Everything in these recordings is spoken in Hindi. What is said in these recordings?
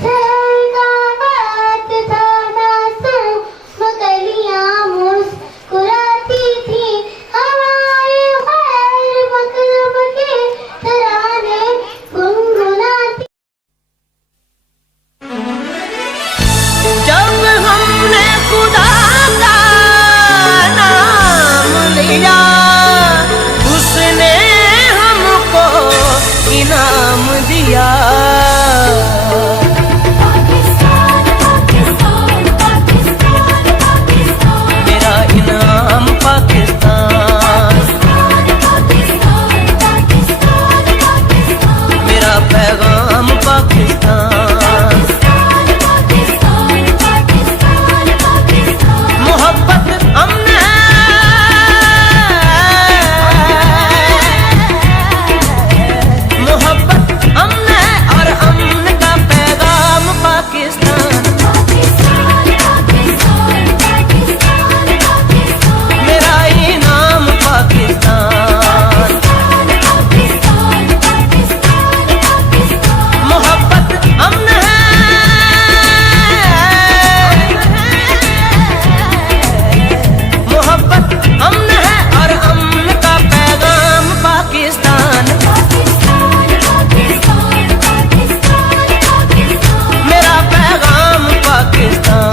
सहरगात था मासूम कलियां मुस्कुराती थी हमारे खैर मकरम के तराने गुनगुनाती। जब हमने खुदा का नाम लिया उसने हमको इनाम दिया। मेरा इनाम पाकिस्तान, मेरा पैगाम पाकिस्तान। मोहब्बत अमन है, मोहब्बत अमन है और अमन का पैगाम पाकिस्तान। मेरा इनाम पाकिस्तान। मोहब्बत अमन है, मोहब्बत अमन है और अमन का पैगाम पाकिस्तान। मेरा पैगाम पाकिस्तान।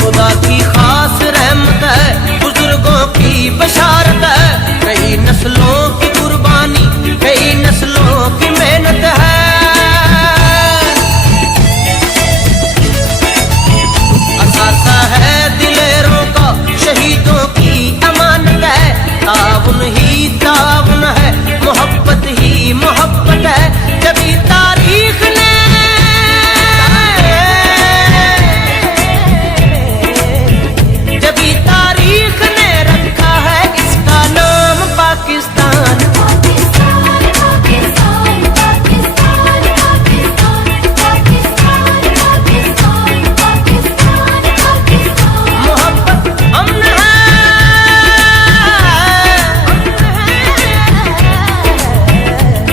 खुदा की खास रहमत है, बुजुर्गों की बशारत है, कई नस्लों की कुर्बानी, कई नस्लों की मेहनत है। असासा है दिलेरों का, शहीदों की अमानत है, ताउन ही ताउन है, मोहब्बत ही मोहब्बत है। जभी तारीख ने जभी तारीख ने रखा है इसका नाम पाकिस्तान। मोहब्बत अमन है,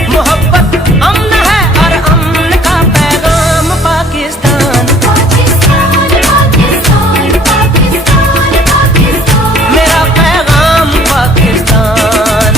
मोहब्बत अमन है और अमन का पैगाम पाकिस्तान। मेरा पैगाम पाकिस्तान।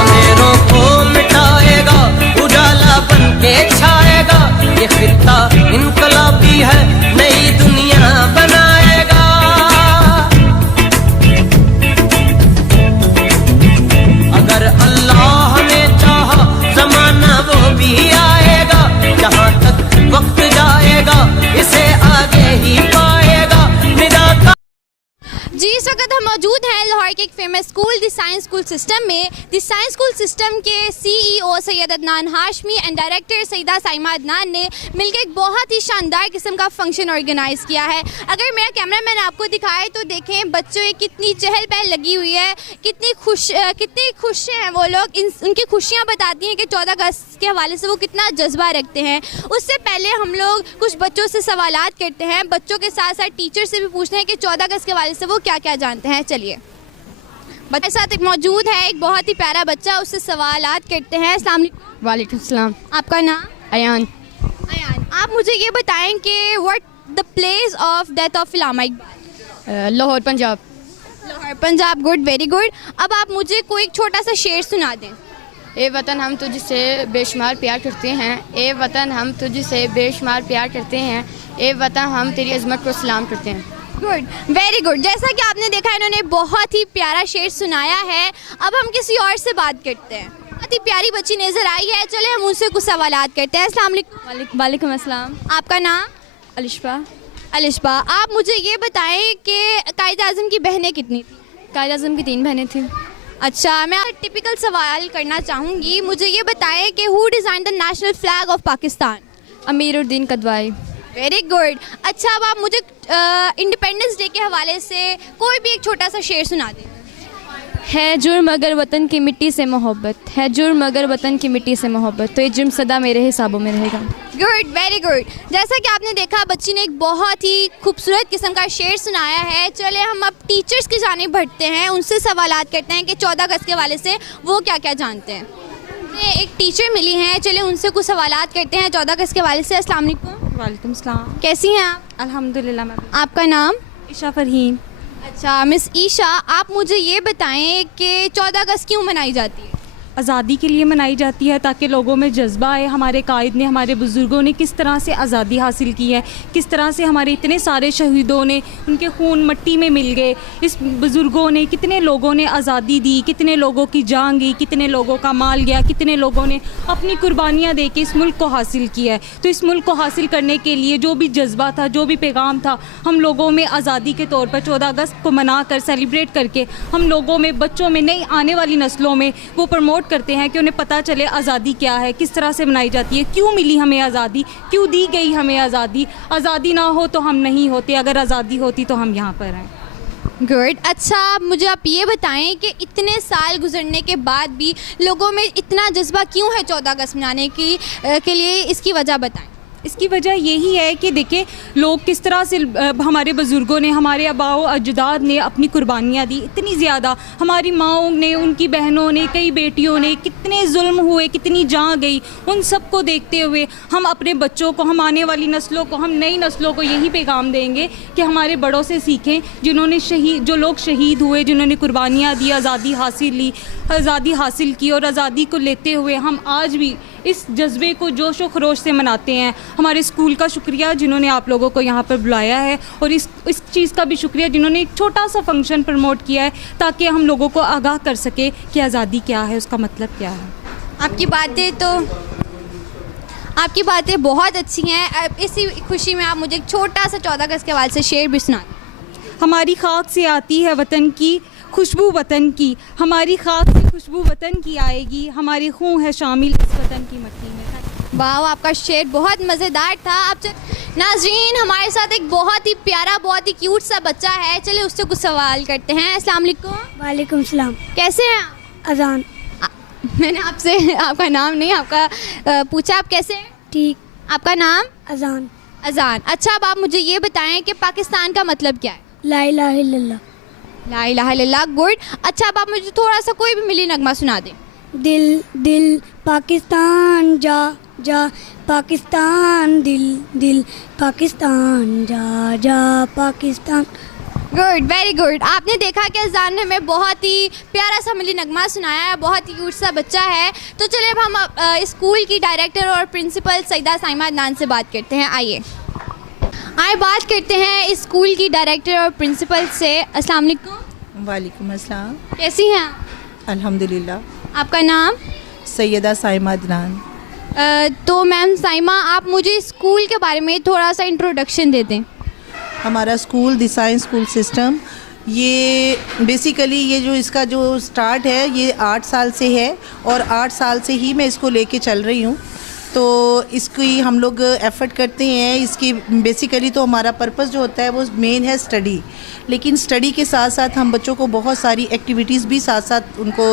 अंधेरों को मिटाएगा, उजाला बन के छाएगा, ये खित्ता इनकलाबी है, नई दुनिया बनाएगा। अगर अल्लाह ने चाहा जमाना वो भी आएगा, जहाँ तक वक्त जाएगा इसे आगे ही पाएगा। निदा का जी इस वक्त हम मौजूद हैं लाहौर के एक famous school the science school system में। द साइंस स्कूल सिस्टम के CEO Syed Adnan Hashmi and director Saeeda Saima Adnan ने मिलकर एक बहुत ही शानदार किस्म का फंक्शन ऑर्गेनाइज़ किया है। अगर मेरा कैमरामैन आपको दिखाए तो देखें बच्चों की कितनी चहल पहल लगी हुई है, कितनी खुश हैं वो लोग। उनकी खुशियाँ बताती हैं कि 14 अगस्त के हवाले से वो कितना जज्बा रखते हैं। उससे पहले हम लोग कुछ बच्चों से सवालात करते हैं, बच्चों के साथ साथ टीचर से भी पूछते हैं कि 14 अगस्त के हवाले से वो क्या क्या जानते हैं। चलिए बच्चे साथ एक मौजूद है एक बहुत ही प्यारा बच्चा, उससे सवालात करते हैं। अस्सलाम वालेकुम। वालेकुम सलाम। आपका नाम? अयान। अयान, आप मुझे ये बताएं कि what the place of death of Allama Iqbal? Lahore Punjab. Lahore Punjab, good, very good. अब आप मुझे कोई एक छोटा सा शेर सुना दें। ए वतन हम तुझसे बेशुमार प्यार करते हैं, ए वतन हम तुझसे बेशुमार प्यार करते हैं, ए वतन हम तेरी अज़मत को सलाम करते हैं। Good, very good. जैसा कि आपने देखा इन्होंने बहुत ही प्यारा शेर सुनाया है। अब हम किसी और से बात करते हैं। बहुत ही प्यारी बच्ची नज़र आई है, चले हम उनसे कुछ सवालात करते हैं। अस्सलाम वालेकुम। वालेकुम अस्सलाम। आपका नाम? अलिशबा। अलिशबा, आप मुझे ये बताएं कि कायद-ए-आज़म की बहनें कितनी थी? कायद-ए-आज़म की 3 बहनें थी। अच्छा, मैं टिपिकल सवाल करना चाहूँगी। मुझे ये बताएं कि who design the national flag of Pakistan? Amiruddin Kidwai. Very good. अच्छा, अब आप मुझे इंडिपेंडेंस डे के हवाले से कोई भी एक छोटा सा शेर सुना दें। है जुर्म अगर वतन की मिट्टी से मोहब्बत, है जुर्म अगर वतन की मिट्टी से मोहब्बत, तो ये जुर्म सदा मेरे हिसाबों में रहेगा। Good, very good. जैसा कि आपने देखा बच्ची ने एक बहुत ही खूबसूरत किस्म का शेर सुनाया है। चले हम अब टीचर्स की जानिब बढ़ते हैं, उनसे सवालात करते हैं कि 14 अगस्त के हवाले से वो क्या क्या जानते हैं। हमें एक टीचर मिली हैं, चले उनसे कुछ सवालात करते हैं 14 अगस्त के हवाले से। अस्सलाम वालेकुम। वालेकुम सलाम। कैसी हैं आप? अल्हम्दुलिल्लाह मैम। आपका नाम? ईशा फरहीन। अच्छा मिस ईशा, आप मुझे ये बताएं कि 14 अगस्त क्यों मनाई जाती है? आज़ादी के लिए मनाई जाती है, ताकि लोगों में जज्बा आए। हमारे कायद ने, हमारे बुज़ुर्गों ने किस तरह से आज़ादी हासिल की है, किस तरह से हमारे इतने सारे शहीदों ने, उनके खून मट्टी में मिल गए। इस बुज़ुर्गों ने, कितने लोगों ने आज़ादी दी, कितने लोगों की जान गई, कितने लोगों का माल गया, कितने लोगों ने अपनी कुर्बानियाँ दे के इस मुल्क को हासिल किया है। तो इस मुल्क को हासिल करने के लिए जो भी जज्बा था, जो भी पैगाम था, हम लोगों में आज़ादी के तौर पर 14 अगस्त को मना कर, सेलिब्रेट करके हम लोगों में, बच्चों में, नई आने वाली नस्लों में वो प्रमोट करते हैं कि उन्हें पता चले आज़ादी क्या है, किस तरह से मनाई जाती है, क्यों मिली हमें आज़ादी, क्यों दी गई हमें आज़ादी। आज़ादी ना हो तो हम नहीं होते, अगर आज़ादी होती तो हम यहाँ पर हैं। गुड। अच्छा, मुझे आप ये बताएं कि इतने साल गुजरने के बाद भी लोगों में इतना जज्बा क्यों है 14 अगस्त मनाने की के लिए, इसकी वजह बताएं। इसकी वजह यही है कि देखिए लोग किस तरह से, हमारे बुज़ुर्गों ने, हमारे आबाओ अजदाद ने अपनी कुर्बानियाँ दी इतनी ज़्यादा, हमारी माओं ने, उनकी बहनों ने, कई बेटियों ने, कितने जुल्म हुए, कितनी जान गई। उन सब को देखते हुए हम अपने बच्चों को, हम आने वाली नस्लों को, हम नई नस्लों को यही पैगाम देंगे कि हमारे बड़ों से सीखें, जिन्होंने जो लोग शहीद हुए, जिन्होंने कुर्बानियाँ दी, आज़ादी हासिल की, और आज़ादी को लेते हुए हम आज भी इस जज्बे को जोश व खरोश से मनाते हैं। हमारे स्कूल का शुक्रिया जिन्होंने आप लोगों को यहाँ पर बुलाया है, और इस चीज़ का भी शुक्रिया जिन्होंने एक छोटा सा फंक्शन प्रमोट किया है, ताकि हम लोगों को आगाह कर सके कि आज़ादी क्या है, उसका मतलब क्या है। आपकी बातें बहुत अच्छी हैं। इसी खुशी में आप मुझे एक छोटा सा 14 अगस्त के हवाले से शेर भी सुना दें। हमारी खाक से आती है वतन की खुशबू, वतन की हमारी खाक से खुशबू वतन की आएगी, हमारी खून है शामिल इस वतन की मिट्टी में। वाह, आपका शेर बहुत मज़ेदार था। अब नाज़रीन, हमारे साथ एक बहुत ही प्यारा, बहुत ही क्यूट सा बच्चा है, चलिए उससे कुछ सवाल करते हैं। अस्सलाम वालेकुम। वालेकुम सलाम। कैसे हैं आप? अजान। मैंने आपसे आपका नाम नहीं, आपका पूछा, आप कैसे हैं? ठीक। आपका नाम? अजान। अजान। अच्छा, अब आप मुझे ये बताएं कि पाकिस्तान का मतलब क्या है? ला इलाहा इल्लल्लाह। ला इलाहा इल्लल्लाह। गुड। अच्छा, अब आप मुझे थोड़ा सा कोई भी मिली नगमा सुना दें। दिल दिल पाकिस्तान जा जा पाकिस्तान, दिल दिल पाकिस्तान जा जा पाकिस्तान। Good, very good. आपने देखा कि अजान ने हमें बहुत ही प्यारा सा मिली नगमा सुनाया है, बहुत ही क्यूट सा बच्चा है। तो चलिए अब हम स्कूल की डायरेक्टर और प्रिंसिपल सईदा साइमा अदनान से बात करते हैं। आइए बात करते हैं इस स्कूल की डायरेक्टर और प्रिंसिपल से। अस्सलाम वालेकुम। वालेकुम अस्सलाम। कैसी हैं आप? अल्हम्दुलिल्लाह। आपका नाम? सैयदा साइमा अदनान। तो मैम साइमा, आप मुझे स्कूल के बारे में थोड़ा सा इंट्रोडक्शन दे दें। हमारा school the science school system, ये बेसिकली ये जो इसका जो स्टार्ट है ये 8 साल से है, और 8 साल से ही मैं इसको लेके चल रही हूँ। तो इसकी हम लोग एफ़र्ट करते हैं। इसकी बेसिकली तो हमारा पर्पस जो होता है वो मेन है स्टडी, लेकिन स्टडी के साथ साथ हम बच्चों को बहुत सारी एक्टिविटीज़ भी साथ साथ उनको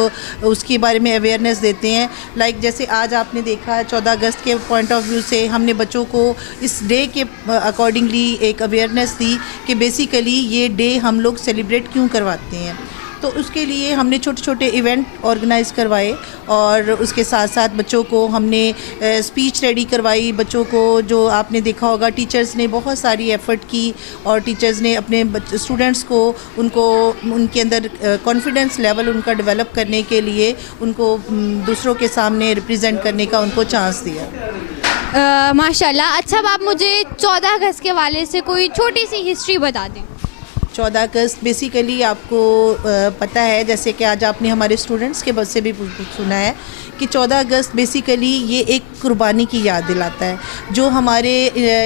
उसके बारे में अवेयरनेस देते हैं। लाइक जैसे आज आपने देखा है 14 अगस्त के पॉइंट ऑफ व्यू से हमने बच्चों को इस डे के अकॉर्डिंगली एक अवेयरनेस दी कि बेसिकली ये डे हम लोग सेलिब्रेट क्यों करवाते हैं। तो उसके लिए हमने छोटे छोटे इवेंट ऑर्गेनाइज़ करवाए, और उसके साथ साथ बच्चों को हमने स्पीच रेडी करवाई। बच्चों को जो आपने देखा होगा टीचर्स ने बहुत सारी एफ़र्ट की, और टीचर्स ने अपने स्टूडेंट्स को उनके अंदर कॉन्फिडेंस लेवल उनका डेवलप करने के लिए उनको दूसरों के सामने रिप्रेजेंट करने का उनको चांस दिया। माशाल्लाह। अच्छा, अब आप मुझे 14 अगस्त के हवाले से कोई छोटी सी हिस्ट्री बता दें। 14 अगस्त बेसिकली आपको पता है, जैसे कि आज आपने हमारे स्टूडेंट्स के बस से भी सुना है कि 14 अगस्त बेसिकली ये एक कुर्बानी की याद दिलाता है, जो हमारे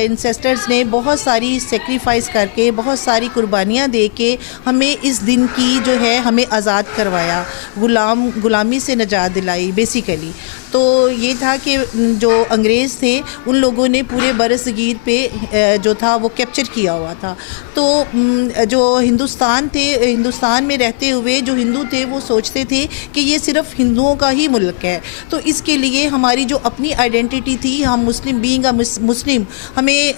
इंसेस्टर्स ने बहुत सारी सेक्रीफाइस करके, बहुत सारी कुर्बानियाँ दे के हमें इस दिन की जो है हमें आज़ाद करवाया, गुलामी से निजात दिलाई बेसिकली। तो ये था कि जो अंग्रेज़ थे उन लोगों ने पूरे बरसगीर पे जो था वो कैप्चर किया हुआ था। तो जो हिंदुस्तान में रहते हुए जो हिंदू थे वो सोचते थे कि ये सिर्फ़ हिंदुओं का ही मुल्क है। तो इसके लिए हमारी जो अपनी आइडेंटिटी थी, हम मुस्लिम बीइंग मुस्लिम, हमें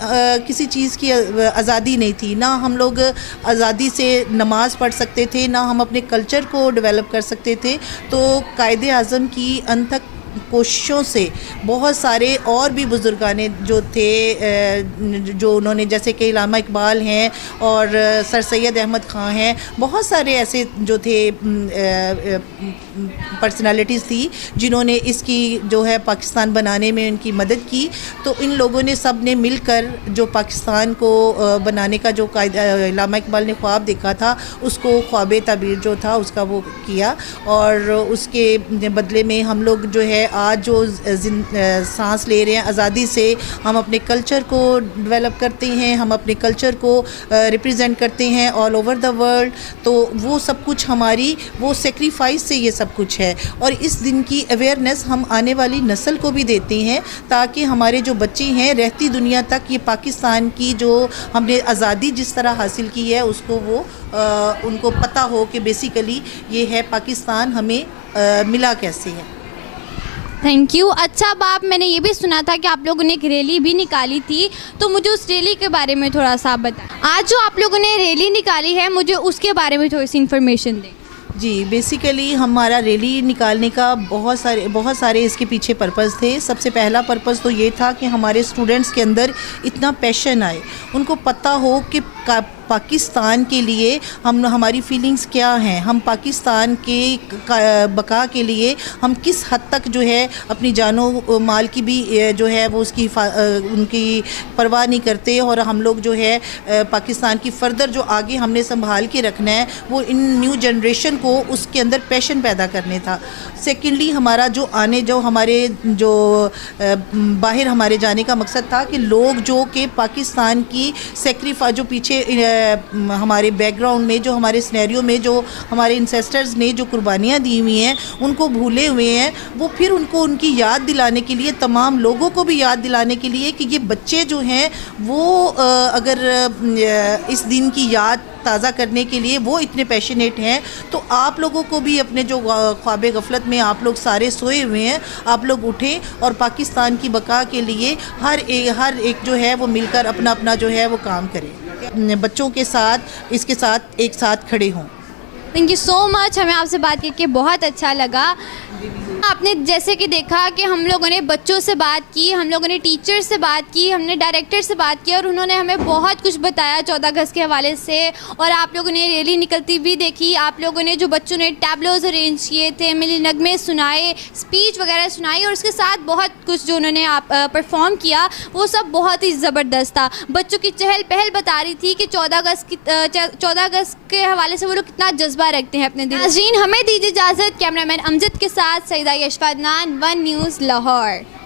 किसी चीज़ की आज़ादी नहीं थी, ना हम लोग आज़ादी से नमाज़ पढ़ सकते थे, ना हम अपने कल्चर को डेवलप कर सकते थे। तो कायदे आज़म की अनथक कोशिशों से बहुत सारे और भी बुज़ुर्गाने जो थे, जो उन्होंने, जैसे कि इलामा इकबाल हैं और सर सैयद अहमद ख़ान हैं, बहुत सारे ऐसे जो थे पर्सनालिटीज़ थी जिन्होंने इसकी जो है पाकिस्तान बनाने में उनकी मदद की। तो इन लोगों ने सब ने मिलकर जो पाकिस्तान को बनाने का जो इलामा इकबाल ने ख्वाब देखा था, उसको ख्वाब ताबीर जो था उसका वो किया, और उसके बदले में हम लोग जो है आज जो सांस ले रहे हैं आज़ादी से, हम अपने कल्चर को डेवलप करते हैं, हम अपने कल्चर को रिप्रेजेंट करते हैं ऑल ओवर द वर्ल्ड। तो वो सब कुछ हमारी वो सेक्रीफाइस से ये सब कुछ है, और इस दिन की अवेयरनेस हम आने वाली नस्ल को भी देते हैं, ताकि हमारे जो बच्चे हैं रहती दुनिया तक ये पाकिस्तान की जो हमने आज़ादी जिस तरह हासिल की है उसको वो उनको पता हो कि बेसिकली ये है पाकिस्तान हमें मिला कैसे है। Thank you. अच्छा बाप, मैंने ये भी सुना था कि आप लोगों ने एक रैली भी निकाली थी, तो मुझे उस रैली के बारे में थोड़ा सा बताएं। आज जो आप लोगों ने रैली निकाली है, मुझे उसके बारे में थोड़ी सी इन्फॉर्मेशन दें। जी, बेसिकली हमारा रैली निकालने का बहुत सारे इसके पीछे पर्पज़ थे। सबसे पहला पर्पज़ तो ये था कि हमारे स्टूडेंट्स के अंदर इतना पैशन आए, उनको पता हो कि पाकिस्तान के लिए हमारी फीलिंग्स क्या हैं, हम पाकिस्तान के बका के लिए हम किस हद तक जो है अपनी जानो माल की भी जो है वो उनकी परवाह नहीं करते, और हम लोग जो है पाकिस्तान की फ़र्दर जो आगे हमने संभाल के रखना है वो इन न्यू जनरेशन को उसके अंदर पैशन पैदा करने था। सेकेंडली हमारा जो हमारे जो बाहर हमारे जाने का मकसद था कि लोग जो कि पाकिस्तान की सेक्रीफाइस जो पीछे हमारे बैकग्राउंड में, जो हमारे सिनेरियो में जो हमारे इंसेस्टर्स ने जो कुर्बानियाँ दी हुई हैं उनको भूले हुए हैं, वो फिर उनको उनकी याद दिलाने के लिए, तमाम लोगों को भी याद दिलाने के लिए कि ये बच्चे जो हैं वो अगर इस दिन की याद ताज़ा करने के लिए वो इतने पैशनेट हैं, तो आप लोगों को भी अपने जो ख्वाब गफलत में आप लोग सारे सोए हुए हैं, आप लोग उठें और पाकिस्तान की बका के लिए हर एक जो है वो मिलकर अपना अपना जो है वो काम करें, बच्चों के साथ इसके साथ एक साथ खड़े हों। थैंक यू सो मच, हमें आपसे बात करके बहुत अच्छा लगा। आपने जैसे कि देखा कि हम लोगों ने बच्चों से बात की, हम लोगों ने टीचर से बात की, हमने डायरेक्टर से बात की, और उन्होंने हमें बहुत कुछ बताया 14 अगस्त के हवाले से। और आप लोगों ने रैली निकलती भी देखी, आप लोगों ने जो बच्चों ने टैबलोज अरेंज किए थे, मिली नगमे सुनाए, स्पीच वगैरह सुनाई, और उसके साथ बहुत कुछ जो उन्होंने परफॉर्म किया वो सब बहुत ही ज़बरदस्त था। बच्चों की चहल पहल बता रही थी कि 14 अगस्त के हवाले से वो लोग कितना जज्बा रखते हैं अपने दिल। नाज़रीन, हमें दीजिए इजाज़त। कैमरामैन अमजद के साथ सईदा यशफा अदनान, वन न्यूज़ लाहौर।